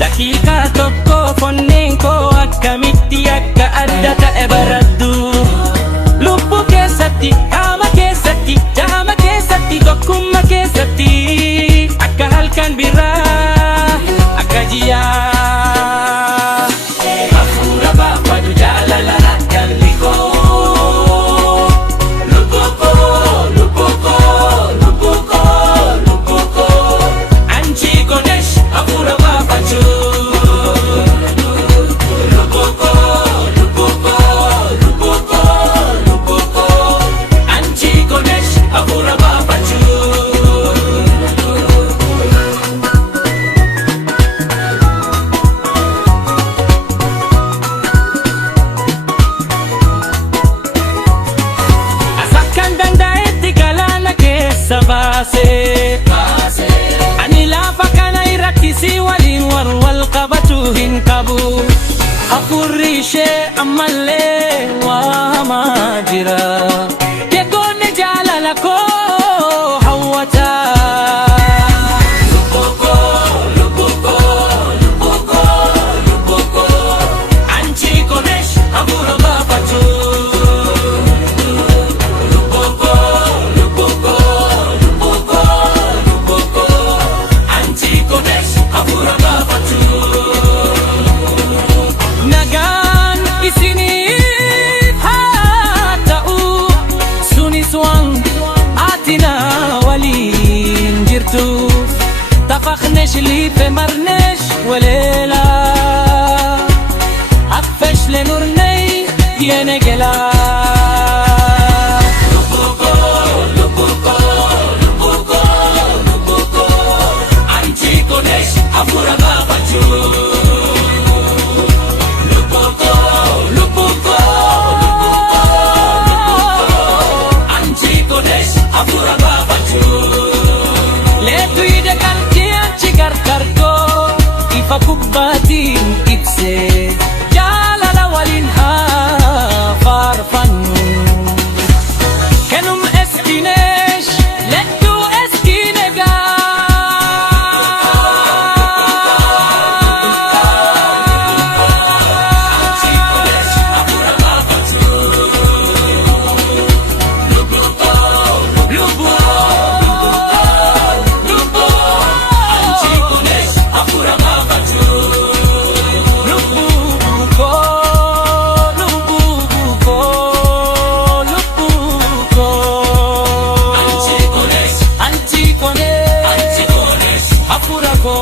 daqiiqaa tokko fonneen koo akkamitti akka adda ta'e baradhu. Lubbuu keessatti, qaama keessatti, jaama keessatti, tokkummaa keessatti akka halkan birraa akka jiyaa. Hafuura baafatu jaalala galli koo. Lubbuu koo, lubbuu koo, lubbuu koo, lubbuu koo. Anchi konesh hafuura baafatu. Lubbuu koo, lubbuu koo, lubbuu koo, lubbuu koo. Anchi konesh hafuura baafatu. Ani lafa kana irrakkisi waliin wal qabatu hin qabu. Hafuurri ishee ammallee waamaa jira. Deeggoonni jaalala koo hawwata. Lubbuu koo, lubbuu koo, lubbuu koo, lubbuu koo. Anchi konesh hafuura baafatu. طفخنش لي في مرنش وليلة عفش لنورني يا نجلا. لبوكو لبوكو لبوكو لبوكو أنتي كونش حفورة باباتو. لبوكو لبوكو لبوكو لبوكو أنتي كونش حفورة باباتو. Letu ide kalkian cikar karko ifa kubbatin ibse jalala walin ha farfanu kenum eskinesh letu eskinega. Apura ko,